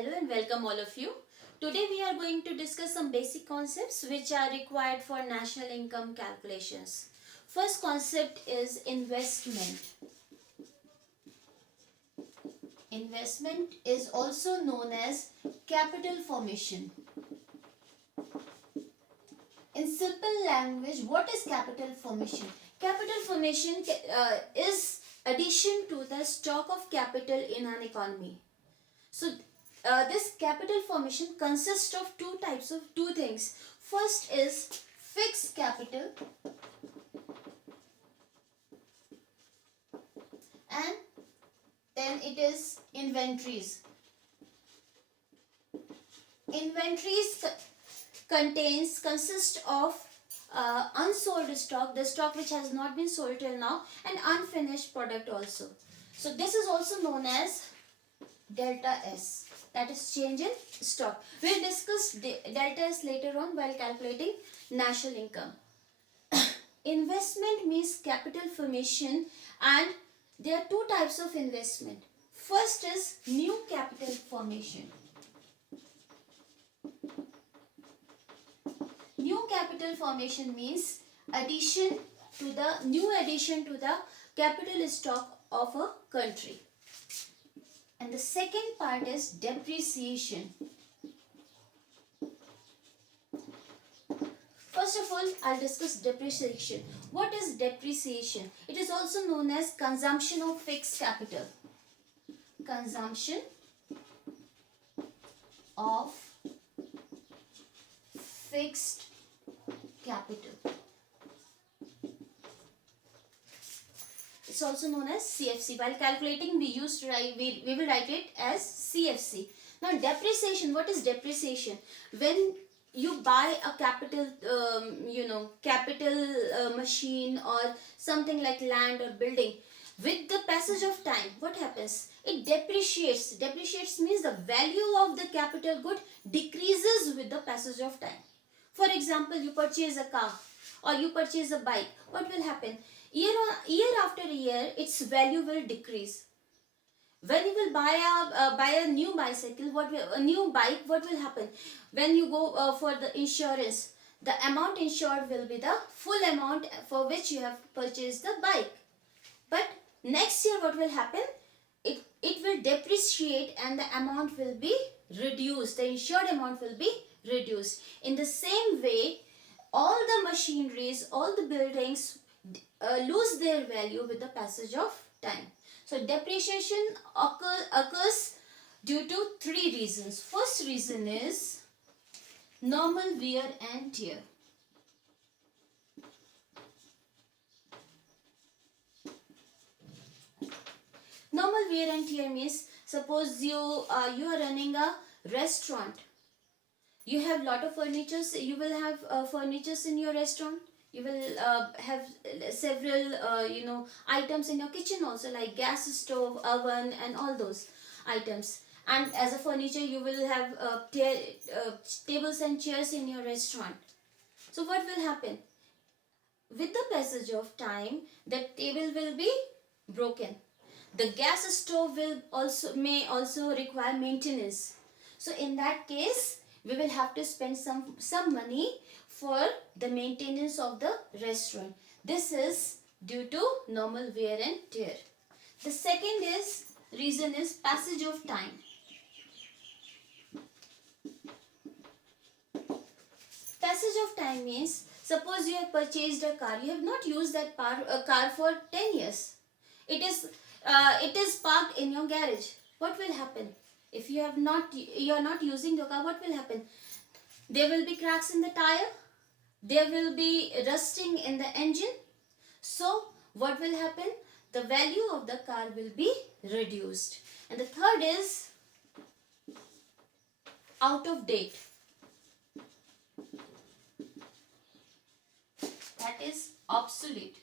Hello and welcome all of you. Today we are going to discuss some basic concepts which are required for national income calculations. First concept is investment. Investment is also known as capital formation. In simple language, what is capital formation? Capital formation is addition to the stock of capital in an economy. So this capital formation consists of two things. First is fixed capital and then it is inventories. Inventories consist of unsold stock, the stock which has not been sold till now, and unfinished product also. So this is also known as delta S, that is change in stock. We'll discuss delta S later on while calculating national income. Investment means capital formation, and there are two types of investment. First is new capital formation. New capital formation means new addition to the capital stock of a country. And the second part is depreciation. First of all, I'll discuss depreciation. What is depreciation? It is also known as consumption of fixed capital. Consumption of fixed capital. It's also known as CFC. While calculating, we will write it as CFC. Now, depreciation. What is depreciation? When you buy a capital machine or something like land or building, with the passage of time, what happens? It depreciates. Depreciates means the value of the capital good decreases with the passage of time. For example, you purchase a car or you purchase a bike. What will happen? Year after year, its value will decrease. When you will buy a new bicycle, what will happen? When you go for the insurance, the amount insured will be the full amount for which you have purchased the bike. But next year, what will happen? It will depreciate and the amount will be reduced. The insured amount will be reduced. In the same way, all the machineries, all the buildings lose their value with the passage of time. So depreciation occurs due to three reasons. First reason is normal wear and tear. Normal wear and tear means, suppose you are running a restaurant. You have lot of furnitures. You will have furnitures in your restaurant. You will have several items in your kitchen also, like gas stove, oven, and all those items. And as a furniture, you will have tables and chairs in your restaurant. So what will happen? With the passage of time, the table will be broken. The gas stove may also require maintenance. So in that case, we will have to spend some money for the maintenance of the restaurant. This is due to normal wear and tear. The second reason is passage of time. Passage of time means, suppose you have purchased a car. You have not used that car for 10 years. It is parked in your garage. What will happen? If you are not using the car, what will happen? There will be cracks in the tire. There will be rusting in the engine. So what will happen? The value of the car will be reduced. And the third is out of date. That is obsolete.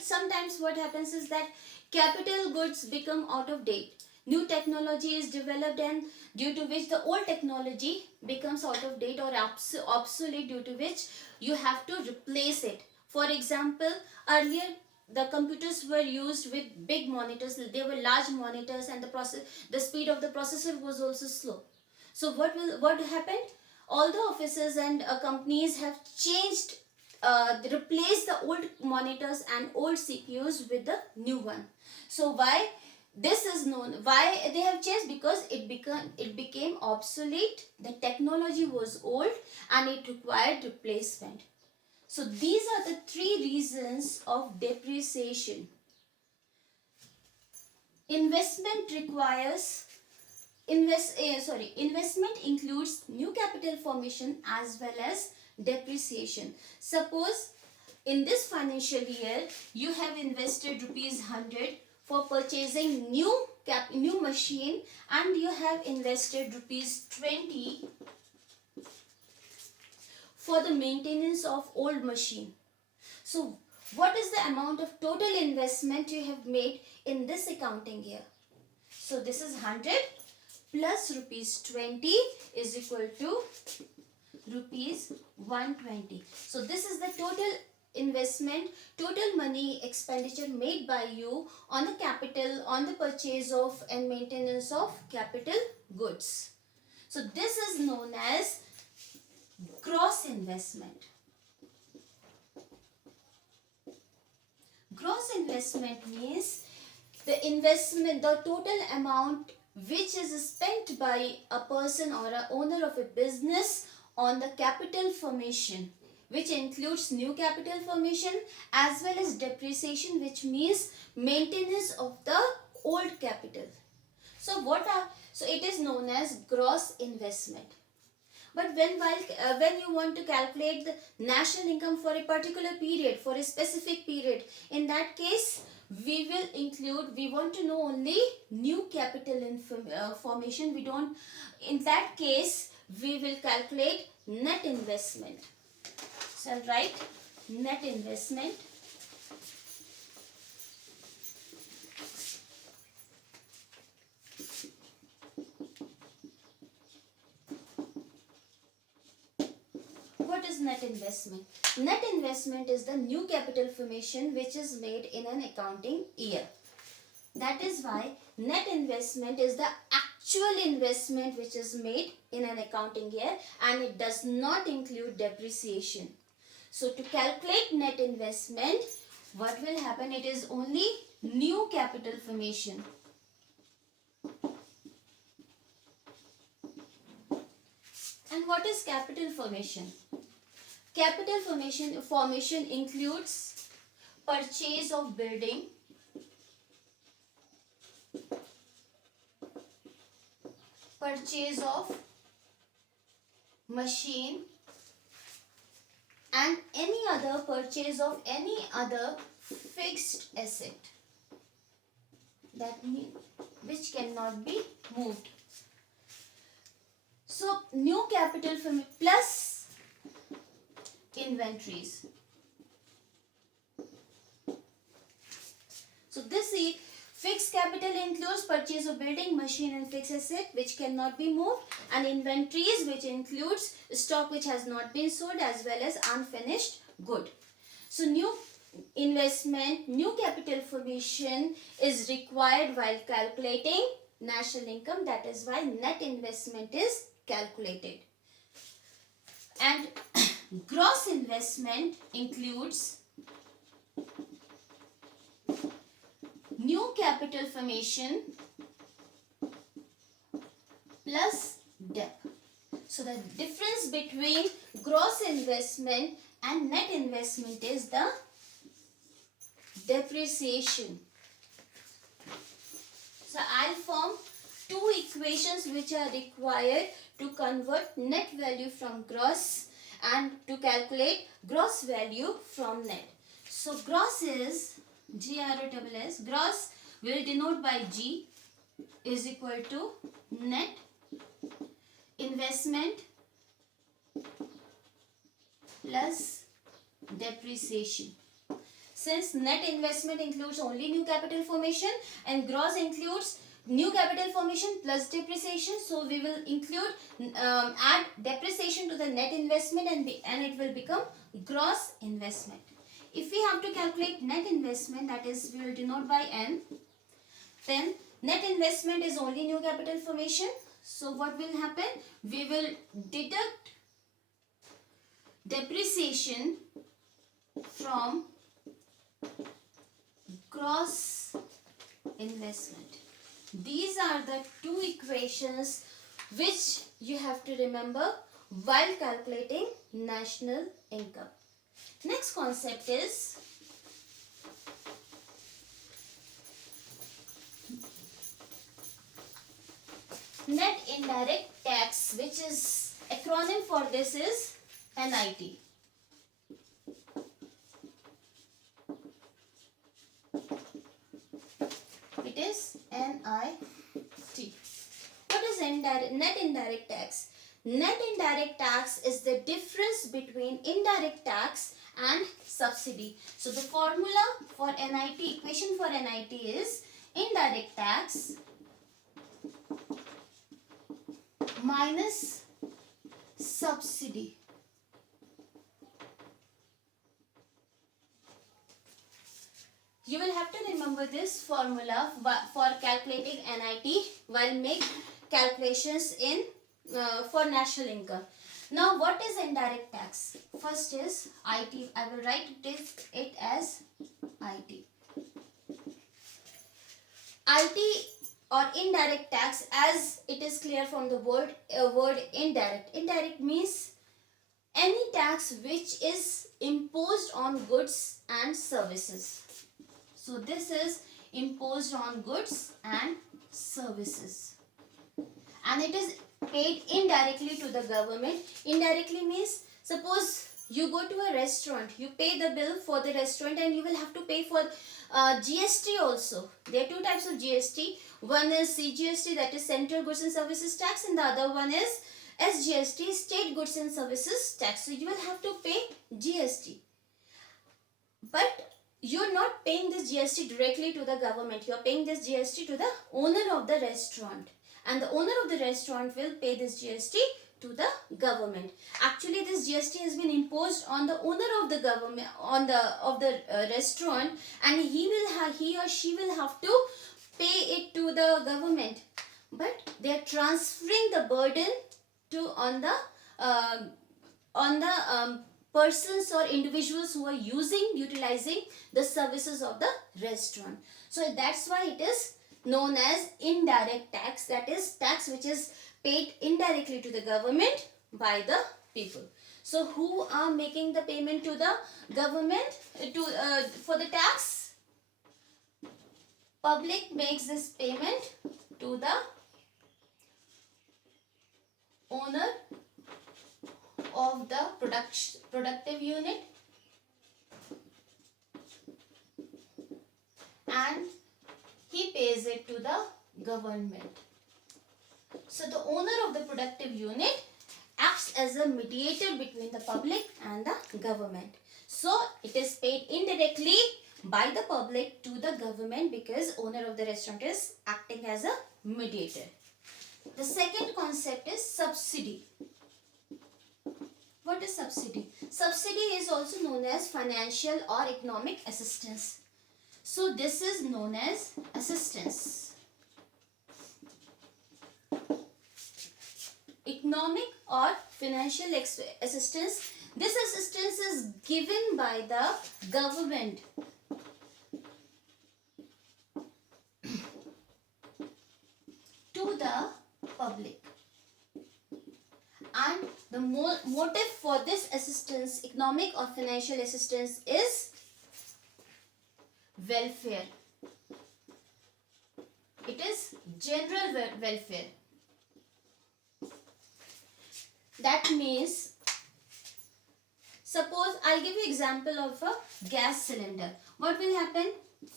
Sometimes what happens is that capital goods become out of date. New technology is developed, and due to which the old technology becomes out of date or obsolete, due to which you have to replace it. For example, earlier the computers were used with big monitors. They were large monitors, and the speed of the processor was also slow. So what happened? All the offices and companies have changed, replaced the old monitors and old CPUs with the new one. So why this is known? Why they have changed? Because it became obsolete. The technology was old and it required replacement. So these are the three reasons of depreciation. Investment requires investment includes new capital formation as well as depreciation. Suppose in this financial year you have invested rupees 100 for purchasing new machine, and you have invested rupees 20 for the maintenance of old machine. So what is the amount of total investment you have made in this accounting year? So this is 100 plus rupees 20 is equal to rupees 120. So this is the total investment, total money expenditure made by you on the capital, on the purchase of and maintenance of capital goods. So this is known as gross investment. Gross investment means the total amount which is spent by a person or a owner of a business on the capital formation, which includes new capital formation as well as depreciation, which means maintenance of the old capital. So it is known as gross investment. But when you want to calculate the national income for a particular period, for a specific period, in that case we want to know only new capital formation. In that case we will calculate net investment. So I'll write net investment. What is net investment? Net investment is the new capital formation which is made in an accounting year. That is why net investment is the actual investment which is made in an accounting year, and it does not include depreciation. So to calculate net investment, what will happen? It is only new capital formation. And what is capital formation? Capital formation includes purchase of building, purchase of machine, and any other purchase of any other fixed asset, that means which cannot be moved. So new capital plus inventories. So this is fixed capital includes purchase of building, machine and fixed asset which cannot be moved, and inventories which includes stock which has not been sold as well as unfinished good. So new investment, new capital formation is required while calculating national income. That is why net investment is calculated. And gross investment includes new capital formation plus debt. So the difference between gross investment and net investment is the depreciation. So I'll form two equations which are required to convert net value from gross and to calculate gross value from net. So gross is GROSS. Gross will denote by G is equal to net investment plus depreciation. Since net investment includes only new capital formation and gross includes new capital formation plus depreciation, so we will add depreciation to the net investment and it will become gross investment. if we have to calculate net investment, that is we will denote by N, then net investment is only new capital formation. So what will happen? We will deduct depreciation from gross investment. These are the two equations which you have to remember while calculating national income. Next concept is net indirect tax, which is acronym for this is NIT. It is NIT. What is net indirect tax? Net indirect tax is the difference between indirect tax and subsidy. So the formula for NIT, equation for NIT is indirect tax minus subsidy. You will have to remember this formula for calculating NIT while make calculations in for national income. Now what is indirect tax? First is IT. I will write it as IT. IT or indirect tax, as it is clear from the word indirect. Indirect means any tax which is imposed on goods and services. So this is imposed on goods and services, and it is paid indirectly to the government. Indirectly means, suppose you go to a restaurant, you pay the bill for the restaurant and you will have to pay for GST also. There are two types of GST. One is CGST, that is Central Goods and Services Tax, and the other one is SGST, State Goods and Services Tax. So you will have to pay GST. But you're not paying this GST directly to the government. You're paying this GST to the owner of the restaurant. And the owner of the restaurant will pay this GST to the government. Actually, this GST has been imposed on the owner of the government, of the restaurant, and he or she will have to pay it to the government. But they are transferring the burden on the persons or individuals who are utilizing the services of the restaurant. So that's why it is known as indirect tax, that is tax which is paid indirectly to the government by the people. So who are making the payment to the government for the tax? Public makes this payment to the owner of the productive unit, and he pays it to the government. So the owner of the productive unit acts as a mediator between the public and the government. So it is paid indirectly by the public to the government because owner of the restaurant is acting as a mediator. The second concept is subsidy. What is subsidy? Subsidy is also known as financial or economic assistance. So this is known as assistance. Economic or financial assistance. This assistance is given by the government to the public. And the motive for this assistance, economic or financial assistance, is welfare. It is general welfare. That means, suppose I'll give you example of a gas cylinder. What will happen?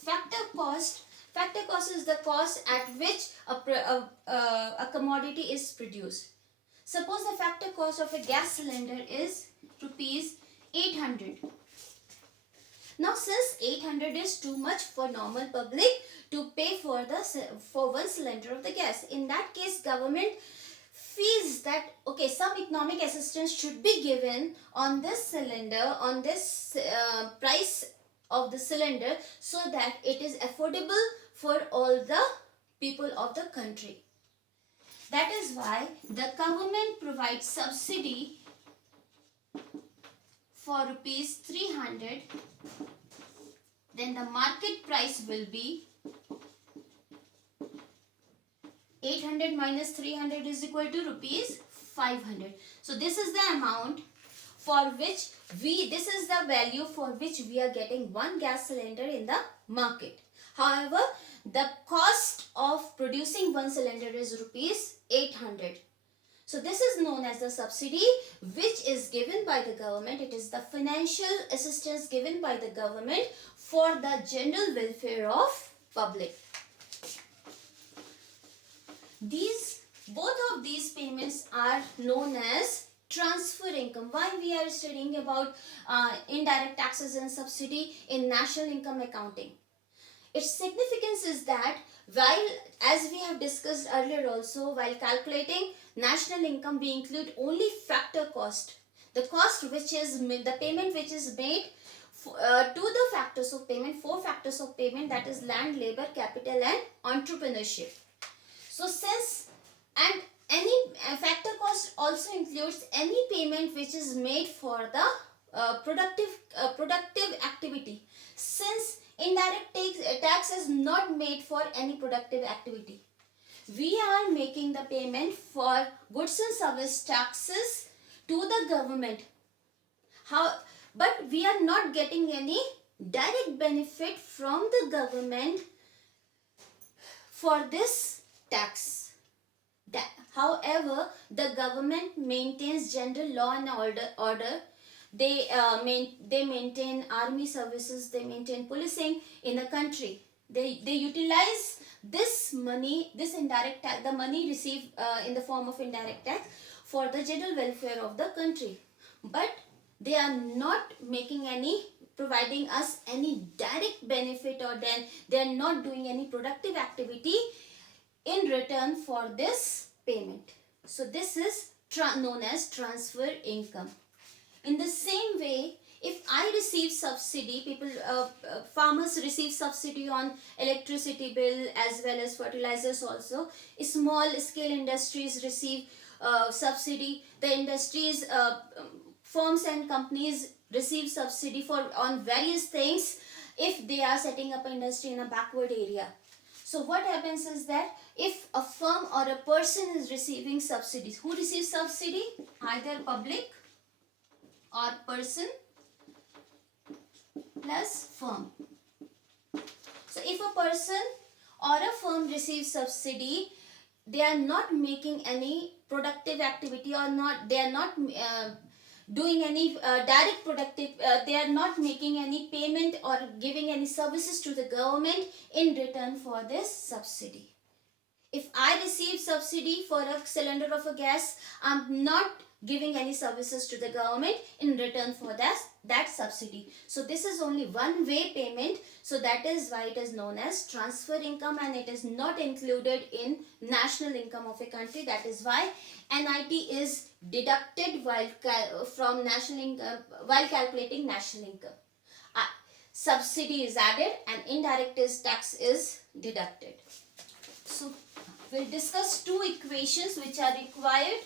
Factor cost. Factor cost is the cost at which a commodity is produced. Suppose the factor cost of a gas cylinder is rupees 800. Now since 800 is too much for normal public to pay for one cylinder of the gas, in that case government fees that okay, some economic assistance should be given on this cylinder, on this price of the cylinder, so that it is affordable for all the people of the country. That is why the government provides subsidy for rupees 300. Then the market price will be 800 minus 300 is equal to rupees 500. So this is the amount for which this is the value for which we are getting one gas cylinder in the market. However, the cost of producing one cylinder is rupees 800. So this is known as the subsidy which is given by the government. It is the financial assistance given by the government for the general welfare of public. Both of these payments are known as transfer income. Why we are studying about indirect taxes and subsidy in national income accounting? Its significance is that while, as we have discussed earlier also, while calculating national income, we include only factor cost. The cost which is the payment which is made to the factors of payment, 4 factors of payment, that is land, labor, capital and entrepreneurship. So since, and any factor cost also includes any payment which is made for the productive activity. Since indirect tax is not made for any productive activity, we are making the payment for goods and service taxes to the government. But we are not getting any direct benefit from the government for this tax. However, the government maintains general law and order. They maintain army services, they maintain policing in the country. They utilize this money, this indirect tax, the money received in the form of indirect tax for the general welfare of the country. But they are not providing us any direct benefit, or then they are not doing any productive activity in return for this payment. So this is known as transfer income. In the same way, if I receive subsidy, farmers receive subsidy on electricity bill as well as fertilizers also. Small scale industries receive subsidy. The industries, firms and companies receive subsidy on various things if they are setting up an industry in a backward area. So what happens is that if a firm or a person is receiving subsidies, who receives subsidy? Either public or person plus firm. So if a person or a firm receives subsidy, they are not making any productive activity, or they are not doing any direct productive, they are not making any payment or giving any services to the government in return for this subsidy. If I receive subsidy for a cylinder of a gas, I'm not giving any services to the government in return for that subsidy. So this is only one way payment. So that is why it is known as transfer income, and it is not included in national income of a country. That is why NIT is deducted from national income while calculating national income. Subsidy is added and indirect tax is deducted. So we'll discuss 2 equations which are required.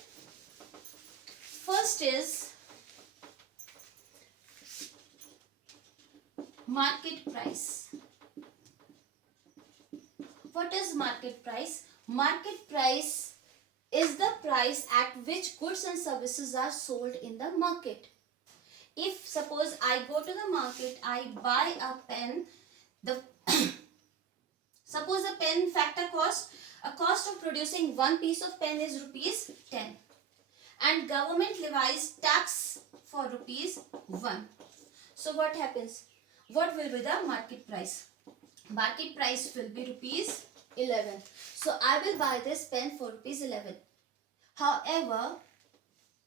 First is market price. What is market price? Market price is the price at which goods and services are sold in the market. If suppose I go to the market, I buy a pen, suppose a pen factor cost, a cost of producing one piece of pen is rupees 10. And government levies tax for rupees 1. So what happens? What will be the market price? Market price will be rupees 11. So I will buy this pen for rupees 11. However,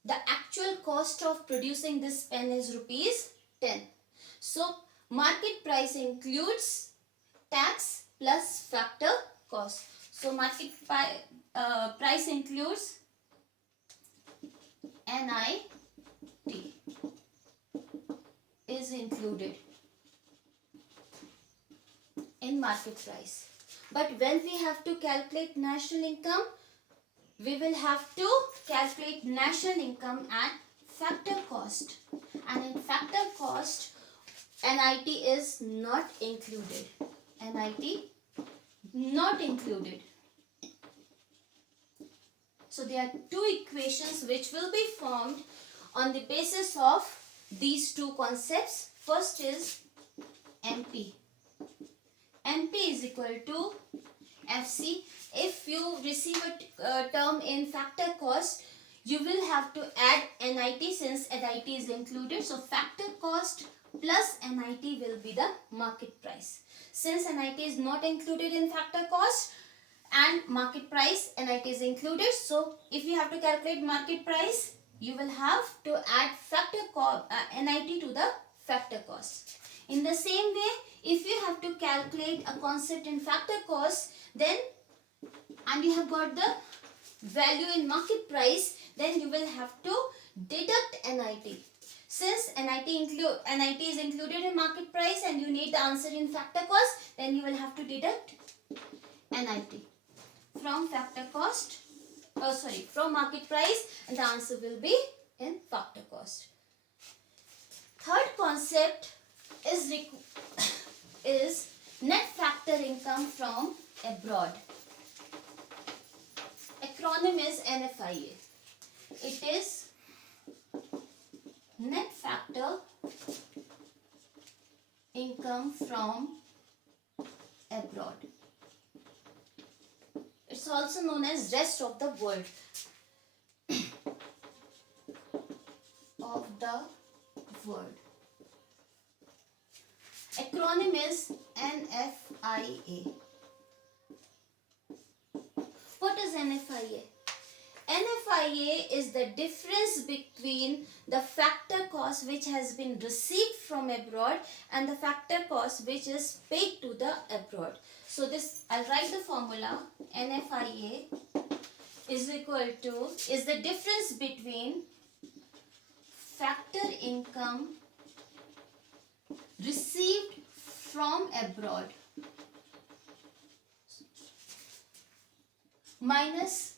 the actual cost of producing this pen is rupees 10. So market price includes tax plus factor cost. So market price includes NIT is included in market price. But when we have to calculate national income, we will have to calculate national income at factor cost. And in factor cost, NIT is not included. NIT not included. So there are two equations which will be formed on the basis of these two concepts. First is MP. MP is equal to FC. If you receive a term in factor cost, you will have to add NIT since NIT is included. So factor cost plus NIT will be the market price. Since NIT is not included in factor cost and market price, NIT is included. So if you have to calculate market price, you will have to add NIT to the factor cost. In the same way, if you have to calculate a concept in factor cost, then and you have got the value in market price, then you will have to deduct NIT. Since NIT is included in market price and you need the answer in factor cost, then you will have to deduct NIT from factor cost, from market price, and the answer will be in factor cost. Third concept is net factor income from abroad. Acronym is NFIA. It is net factor income from abroad. It's also known as rest of the world. Of the world. Acronym is NFIA. What is NFIA? NFIA is the difference between the factor cost which has been received from abroad and the factor cost which is paid to the abroad. So I'll write the formula. NFIA is the difference between factor income received from abroad minus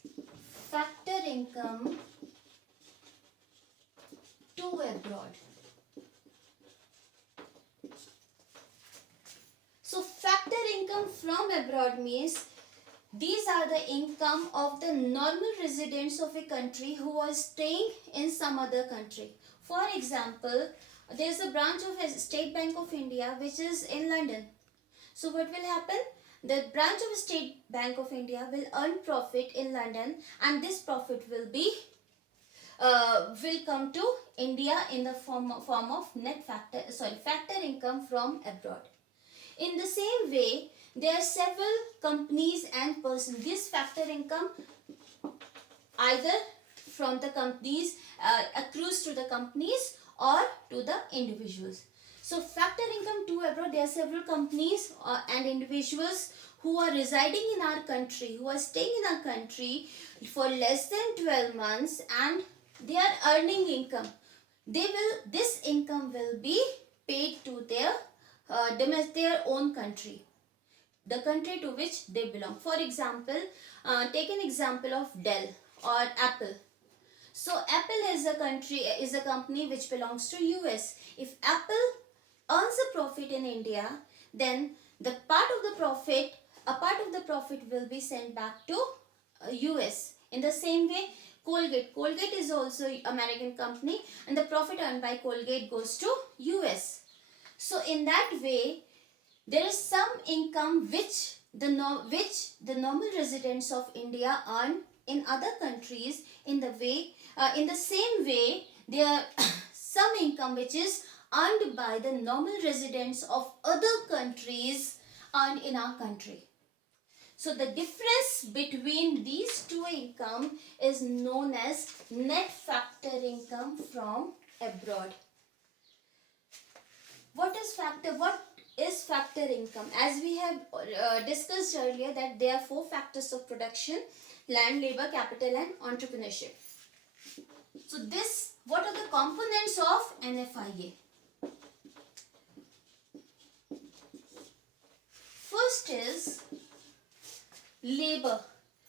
factor income to abroad. So factor income from abroad means these are the income of the normal residents of a country who are staying in some other country. For example, there is a branch of State Bank of India which is in London. So what will happen? The branch of State Bank of India will earn profit in London, and this profit will come to India in the form of factor income from abroad. In the same way, there are several companies and persons. This factor income either from the companies accrues to the companies or to the individuals. So factor income to abroad, there are several companies and individuals who are residing in our country, who are staying in our country for less than 12 months and they are earning income. This income will be paid to their own country, the country to which they belong. For example, take an example of Dell or Apple. So Apple is a company which belongs to US. If Apple earns a profit in India, then a part of the profit will be sent back to US. In the same way, Colgate is also an American company, and the profit earned by Colgate goes to US. So in that way, there is some income which the normal residents of India earn in other countries. In the same way, there are some income which is earned by the normal residents of other countries earned in our country. So the difference between these two income is known as net factor income from abroad. What is factor income? As we have discussed earlier, that there are 4 factors of production: land, labor, capital and entrepreneurship. So what are the components of NFIA? First is labor.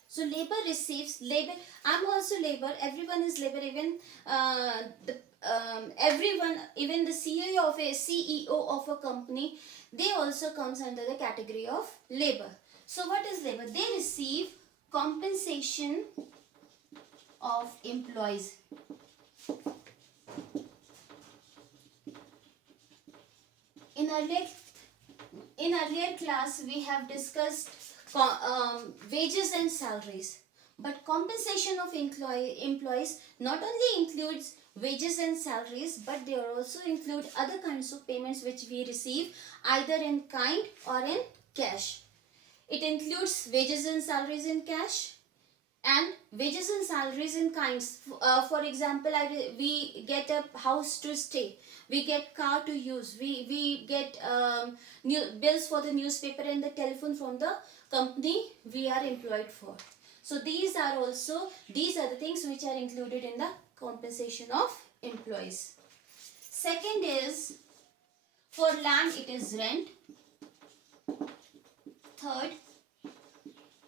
So labor receives labor. I'm also labor. Everyone is labor. Even everyone, even the CEO of a company, they also comes under the category of labor. So what is labor? They receive compensation of employees. In earlier class, we have discussed wages and salaries. But compensation of employees not only includes wages and salaries, but they also include other kinds of payments which we receive either in kind or in cash. It includes wages and salaries in cash and wages and salaries in kinds. For example, we get a house to stay, we get car to use, we get bills for the newspaper and the telephone from the company we are employed for. So these are the things which are included in the compensation of employees. Second is, for land it is rent. Third,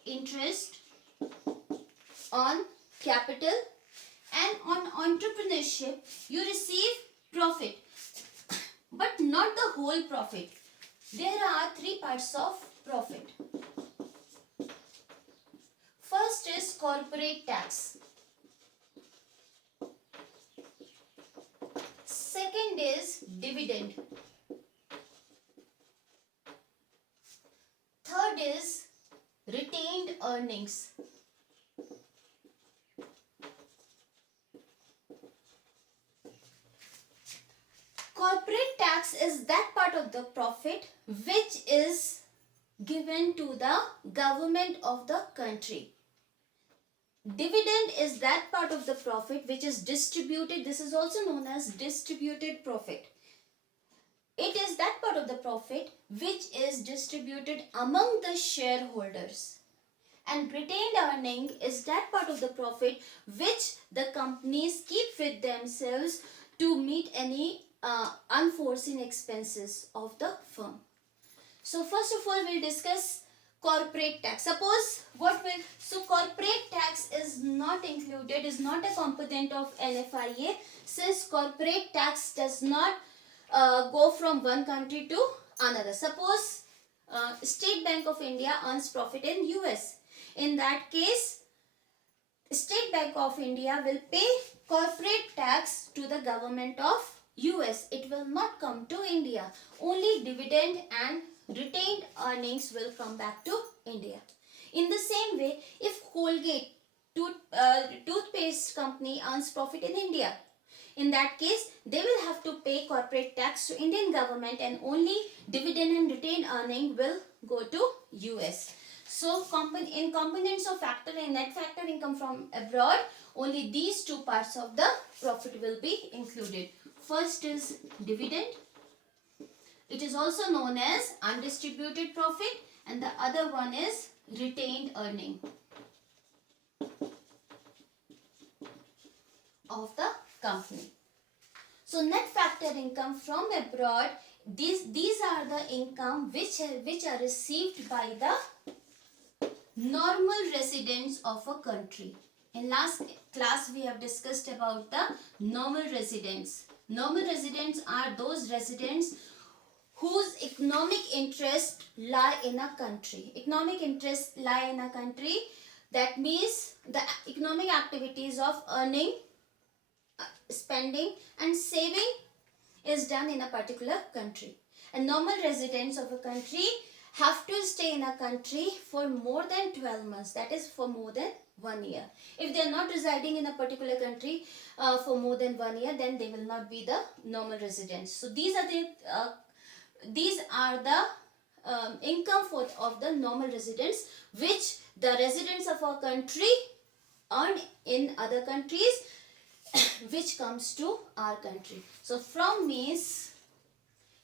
interest on capital, and on entrepreneurship you receive profit, but not the whole profit. There are three parts of profit. First is corporate tax. Second is dividend. Third is retained earnings. Corporate tax is that part of the profit which is given to the government of the country. Dividend is that part of the profit which is distributed. This is also known as distributed profit. It is that part of the profit which is distributed among the shareholders. And retained earning is that part of the profit which the companies keep with themselves to meet any unforeseen expenses of the firm. So first of all, we'll discuss corporate tax. So corporate tax is not included, is not a component of NFIA, since corporate tax does not go from one country to another. Suppose State Bank of India earns profit in US. In that case, State Bank of India will pay corporate tax to the government of US. It will not come to India. Only dividend and retained earnings will come back to India. In the same way, if Colgate toothpaste company earns profit in India, in that case, they will have to pay corporate tax to Indian government, and only dividend and retained earning will go to US. So in components of factor and net factor income from abroad, only these two parts of the profit will be included. First is dividend. It is also known as undistributed profit, and the other one is retained earning of the company. So net factor income from abroad, these are the income which are received by the normal residents of a country. In last class we have discussed about the normal residents. Normal residents are those residents whose economic interests lie in a country. Economic interests lie in a country. That means the economic activities of earning, spending and saving is done in a particular country. And normal residents of a country have to stay in a country for more than 12 months. That is for more than 1 year. If they are not residing in a particular country for more than 1 year, then they will not be the normal residents. So these are the income of the normal residents which the residents of our country earn in other countries which comes to our country. So from means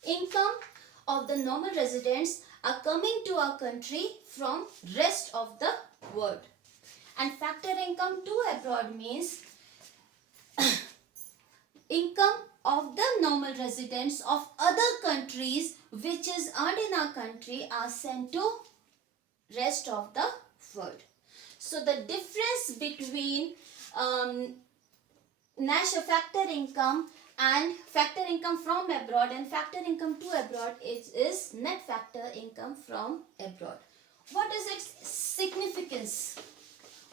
income of the normal residents are coming to our country from rest of the world. And factor income to abroad means income of the normal residents of other countries which is earned in our country are sent to rest of the world. So the difference between national factor income and factor income from abroad and factor income to abroad is net factor income from abroad. What is its significance?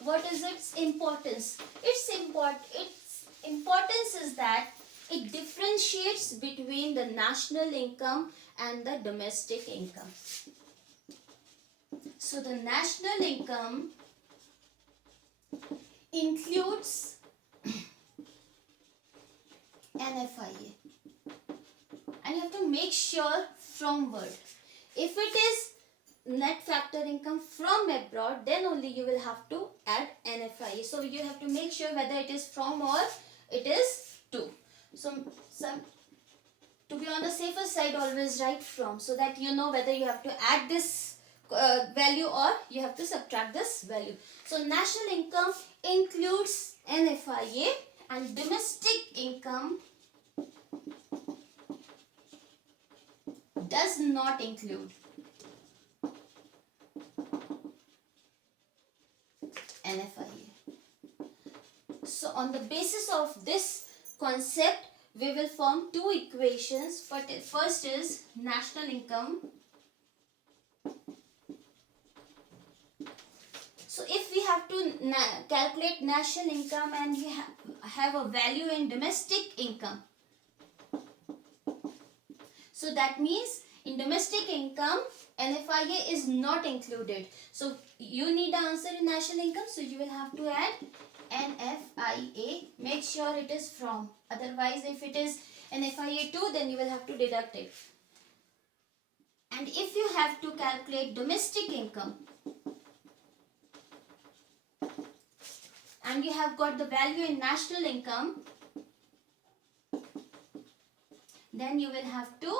What is its importance? Its importance is that it differentiates between the national income and the domestic income. So the national income includes NFIA, and you have to make sure from word. If it is net factor income from abroad, then only you will have to add NFIA. So you have to make sure whether it is from or it is to. So to be on the safer side, always write from, so that you know whether you have to add this value or you have to subtract this value. So national income includes NFIA and domestic income does not include NFIA. So on the basis of this concept, we will form two equations. First is national income. So if we have to calculate national income and we have a value in domestic income, so that means in domestic income NFIA is not included. So you need the answer in national income, so you will have to add NFIA. Make sure it is from. Otherwise, if it is NFIA 2, then you will have to deduct it. And if you have to calculate domestic income and you have got the value in national income, then you will have to,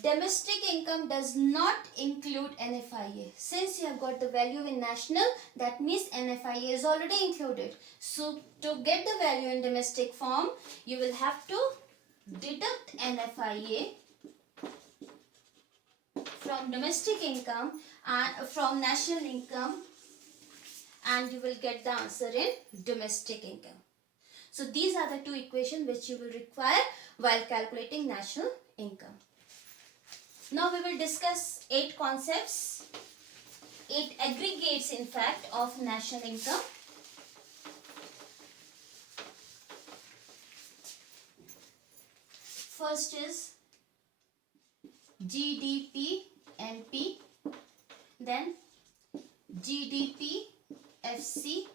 domestic income does not include NFIA. Since you have got the value in national, that means NFIA is already included. So to get the value in domestic form, you will have to deduct NFIA from domestic income and from national income, and you will get the answer in domestic income. So these are the two equations which you will require while calculating national income. Now we will discuss 8 concepts, 8 aggregates in fact of national income. First is GDP MP, then GDP FC,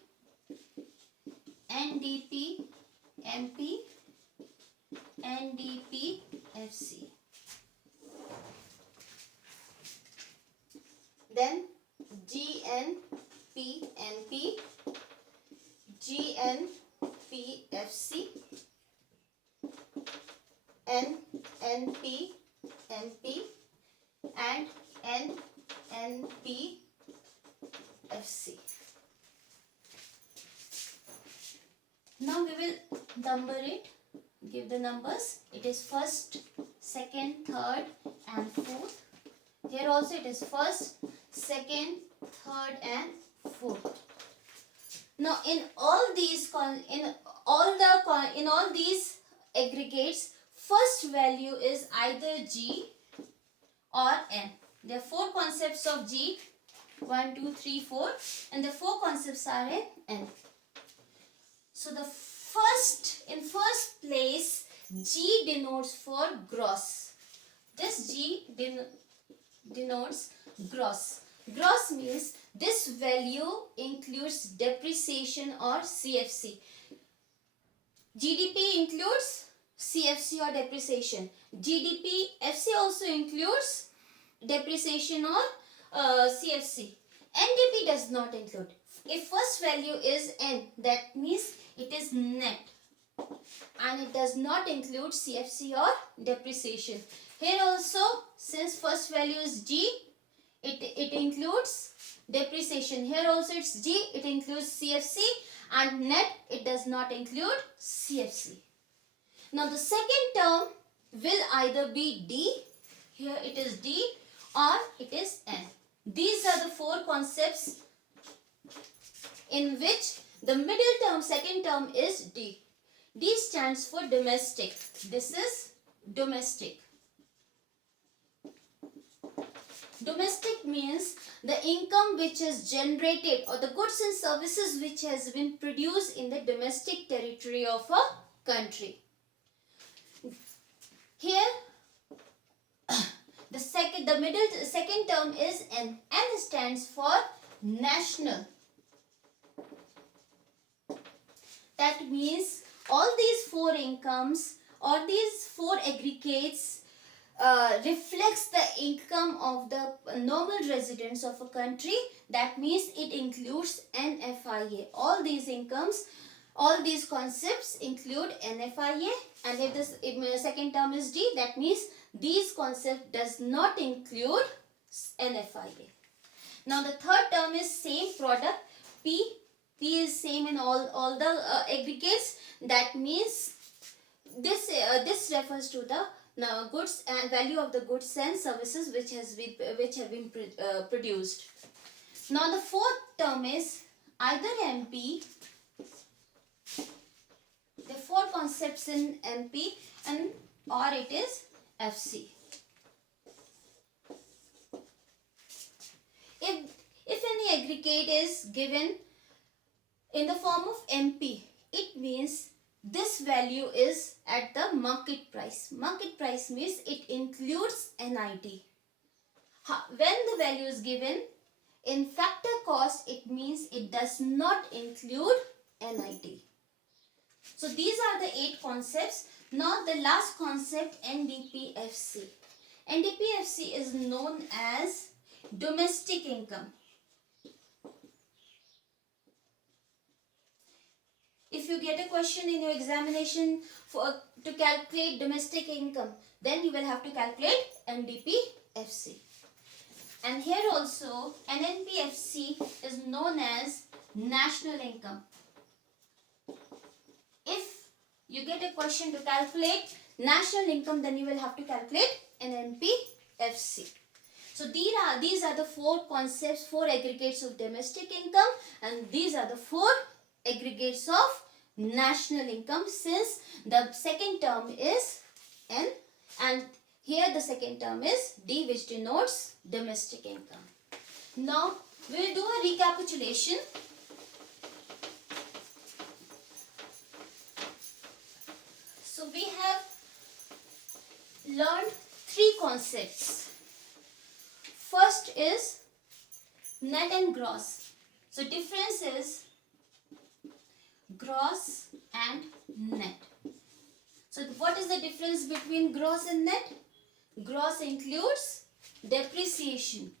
NDP MP, NDP FC. Then GNP NP, GNP FC, NNP MP, and NNP FC. Now we will number it, give the numbers. It is first, second, third and fourth. Here also it is first, second, third and fourth. Now in all these aggregates, first value is either G or N. There are 4 concepts of G, 1, 2, 3, 4, and the 4 concepts are in N. So the in first place, G denotes for gross. This G denotes gross. Gross means this value includes depreciation or CFC. GDP includes CFC or depreciation. GDP FC also includes depreciation or CFC. NDP does not include. If first value is N, that means it is net and it does not include CFC or depreciation. Here also, since first value is G, it includes depreciation. Here also it's G, it includes CFC, and net it does not include CFC. Now the second term will either be D, here it is D, or it is N. These are the four concepts in which the middle term, second term is D. D stands for domestic. This is domestic. Domestic means the income which is generated or the goods and services which has been produced in the domestic territory of a country. Here the second term is N. N stands for national. That means all these four incomes or these four aggregates reflects the income of the normal residents of a country. That means it includes NFIA. All these incomes, all these concepts include NFIA, and if the second term is D, that means these concepts does not include NFIA. Now the third term is same product, P. P is same in all the aggregates. That means this refers to the goods and value of the goods and services which have been produced. Now the fourth term is either MP. The four concepts in MP and or it is FC. If any aggregate is given in the form of MP, it means this value is at the market price. Market price means it includes NIT. When the value is given in factor cost, it means it does not include NIT. So these are the 8 concepts. Now the last concept, NDPFC. NDPFC is known as domestic income. If you get a question in your examination to calculate domestic income, then you will have to calculate NDPFC. And here also NNPFC is known as national income. If you get a question to calculate national income, then you will have to calculate NNPFC. So these are the 4 concepts, 4 aggregates of domestic income, and these are the 4 aggregates of national income, since the second term is N and here the second term is D, which denotes domestic income. Now we will do a recapitulation. So we have learned 3 concepts. First is net and gross. So difference is gross and net. So what is the difference between gross and net? Gross includes depreciation.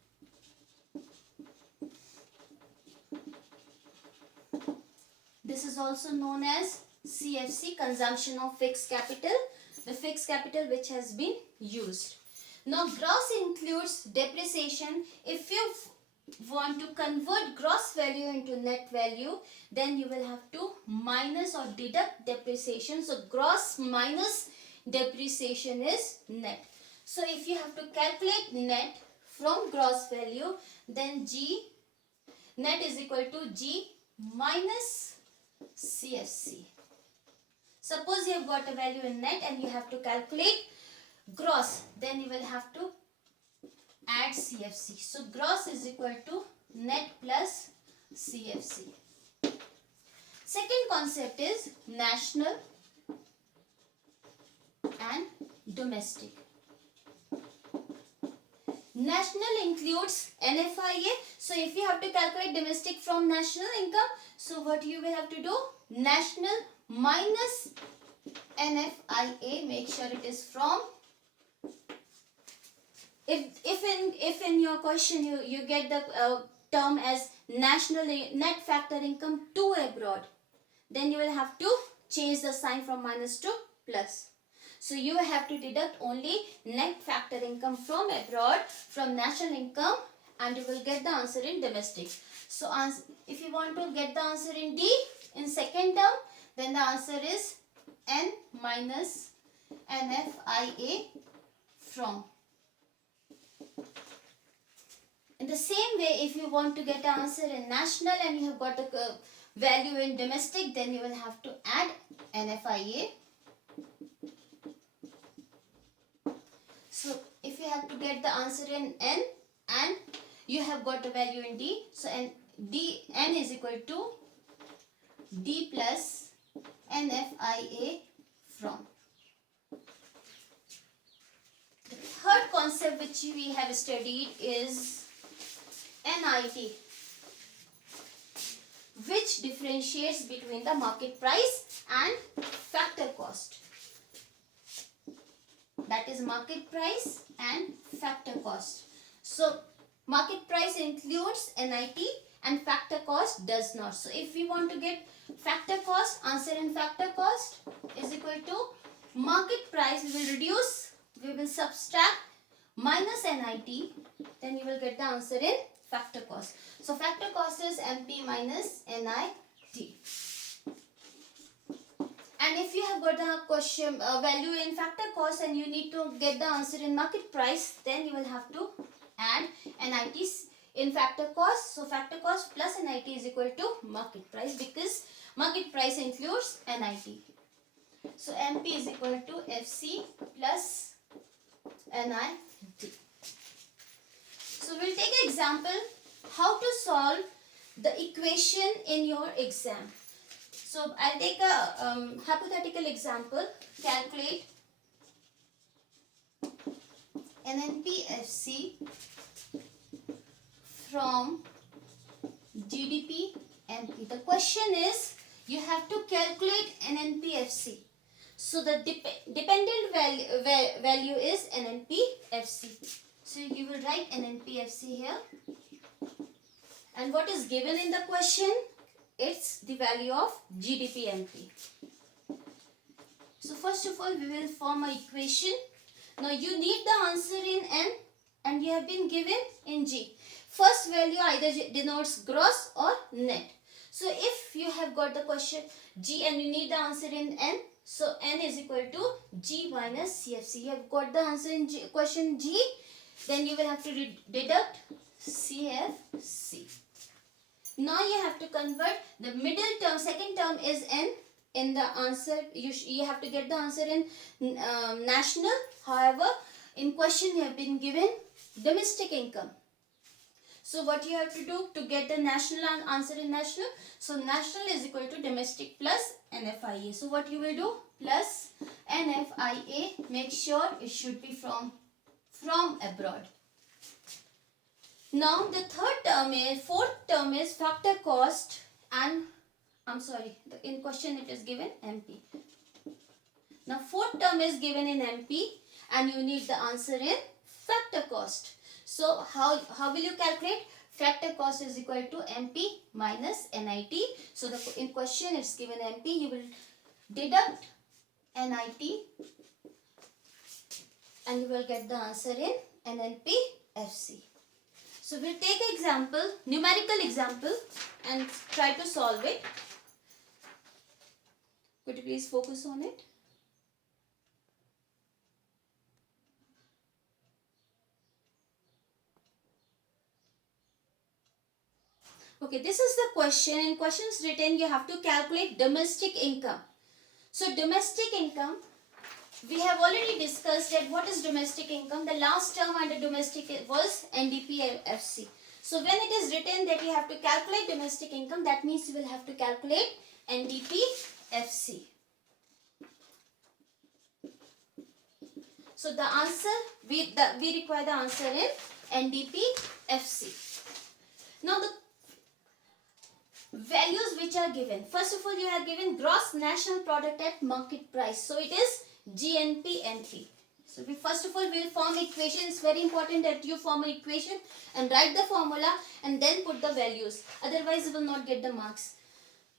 This is also known as CFC, consumption of fixed capital, the fixed capital which has been used. Now gross includes depreciation. If you want to convert gross value into net value, then you will have to minus or deduct depreciation. So gross minus depreciation is net. So if you have to calculate net from gross value, then G net is equal to G minus CFC. Suppose you have got a value in net and you have to calculate gross, then you will have to add CFC. So gross is equal to net plus CFC. Second concept is national and domestic. National includes NFIA. So if you have to calculate domestic from national income, so what you will have to do? National minus NFIA. Make sure it is from. If in your question you get the term as national net factor income to abroad, then you will have to change the sign from minus to plus. So you have to deduct only net factor income from abroad from national income and you will get the answer in domestic. So if you want to get the answer in D, in second term, then the answer is N minus NFIA from. In the same way, if you want to get the answer in national and you have got the value in domestic, then you will have to add NFIA. So if you have to get the answer in N and you have got the value in D, so N is equal to D plus NFIA from. The third concept which we have studied is NIT, which differentiates between the market price and factor cost. That is market price and factor cost. So market price includes NIT and factor cost does not. So if we want to get factor cost, answer in factor cost is equal to market price, we will subtract minus NIT, then you will get the answer in factor cost. So factor cost is MP minus NIT. And if you have got the question value in factor cost and you need to get the answer in market price, then you will have to add NIT in factor cost. So factor cost plus NIT is equal to market price, because market price includes NIT. So MP is equal to FC plus NIT. So we'll take an example how to solve the equation in your exam. So I'll take a hypothetical example. Calculate NNPFC from GDP MP. The question is, you have to calculate NNPFC. So the dependent value is NNPFC. So you will write NNPFC here. And what is given in the question? It's the value of GDP MP. So first of all, we will form an equation. Now you need the answer in N and you have been given in G. First value either denotes gross or net. So if you have got the question G and you need the answer in N, so N is equal to G minus CFC. You have got the answer in question G, then you will have to deduct CFC. Now you have to convert the middle term, second term is N in the answer. You have to get the answer in national. However, in question you have been given domestic income. So what you have to do to get the national answer in national? So national is equal to domestic plus NFIA. So what you will do? Plus NFIA. Make sure it should be from abroad. Now the fourth term is factor cost, and in question it is given MP. Now fourth term is given in MP and you need the answer in factor cost. So how will you calculate? Factor cost is equal to MP minus NIT. So in question it's given MP, you will deduct NIT and you will get the answer in NNPFC. So we'll take an example, numerical example, and try to solve it. Could you please focus on it? Okay, this is the question. In questions written, you have to calculate domestic income. So domestic income, we have already discussed that what is domestic income. The last term under domestic was NDPFC. So when it is written that you have to calculate domestic income, that means you will have to calculate NDPFC. So the answer, we require the answer in NDPFC. Now the values which are given. First of all, you are given gross national product at market price. So it is GNPNP. So we first of all will form equation. It's very important that you form an equation and write the formula and then put the values. Otherwise you will not get the marks.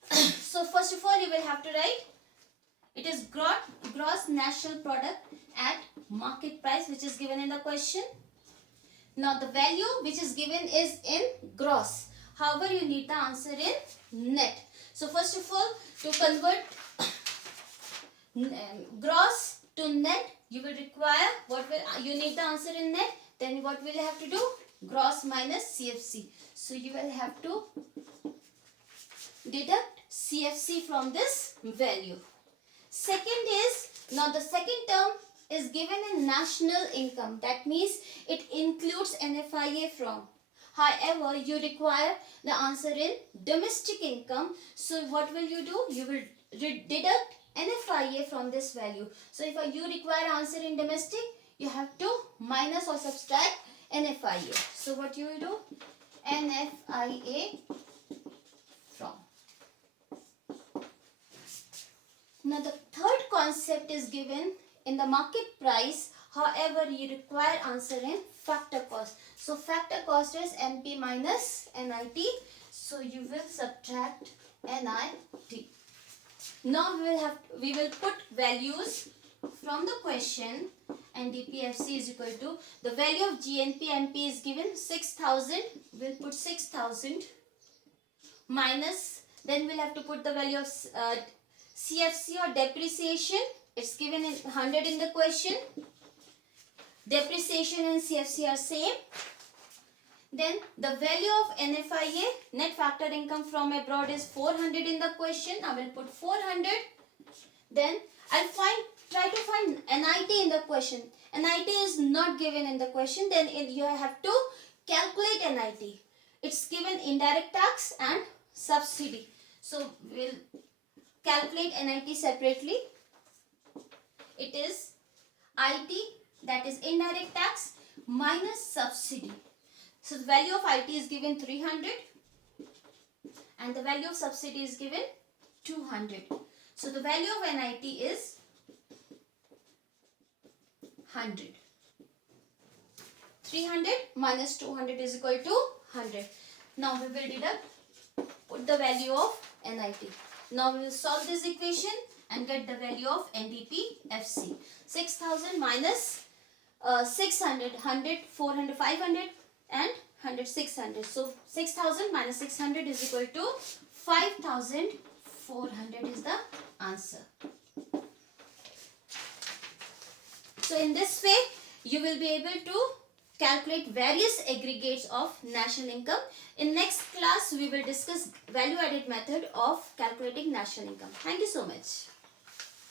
So first of all you will have to write, it is gross national product at market price, which is given in the question. Now the value which is given is in gross. However, you need the answer in net. So first of all, to convert gross to net, you will require you need the answer in net. Then what will you have to do? Gross minus CFC. So you will have to deduct CFC from this value. Second is, now the second term is given in national income. That means it includes NFIA from. However, you require the answer in domestic income. So what will you do? You will deduct NFIA from this value. So if you require answer in domestic, you have to minus or subtract NFIA. So what you will do? NFIA from. Now the third concept is given in the market price. However, you require answer in factor cost. So factor cost is MP minus NIT. So you will subtract NIT. Now we will put values from the question, and DPFC is equal to the value of GNP MP is given 6,000. We'll put 6,000 minus, then we'll have to put the value of CFC or depreciation. It's given in 100 in the question. Depreciation and CFC are same. Then the value of NFIA, net factor income from abroad, is 400 in the question. I will put 400. Then I'll try to find NIT in the question. NIT is not given in the question. Then you have to calculate NIT. It's given indirect tax and subsidy. So we'll calculate NIT separately. It is IT, that is indirect tax, minus subsidy. So the value of IT is given 300 and the value of subsidy is given 200. So the value of NIT is 100. 300 minus 200 is equal to 100. Now we will put the value of NIT. Now we will solve this equation and get the value of NDPFC. 6,000 minus 600, 100, 400, 500 and 100, 600. So 6,000 minus 600 is equal to 5,400 is the answer. So in this way, you will be able to calculate various aggregates of national income. In next class, we will discuss value added method of calculating national income. Thank you so much.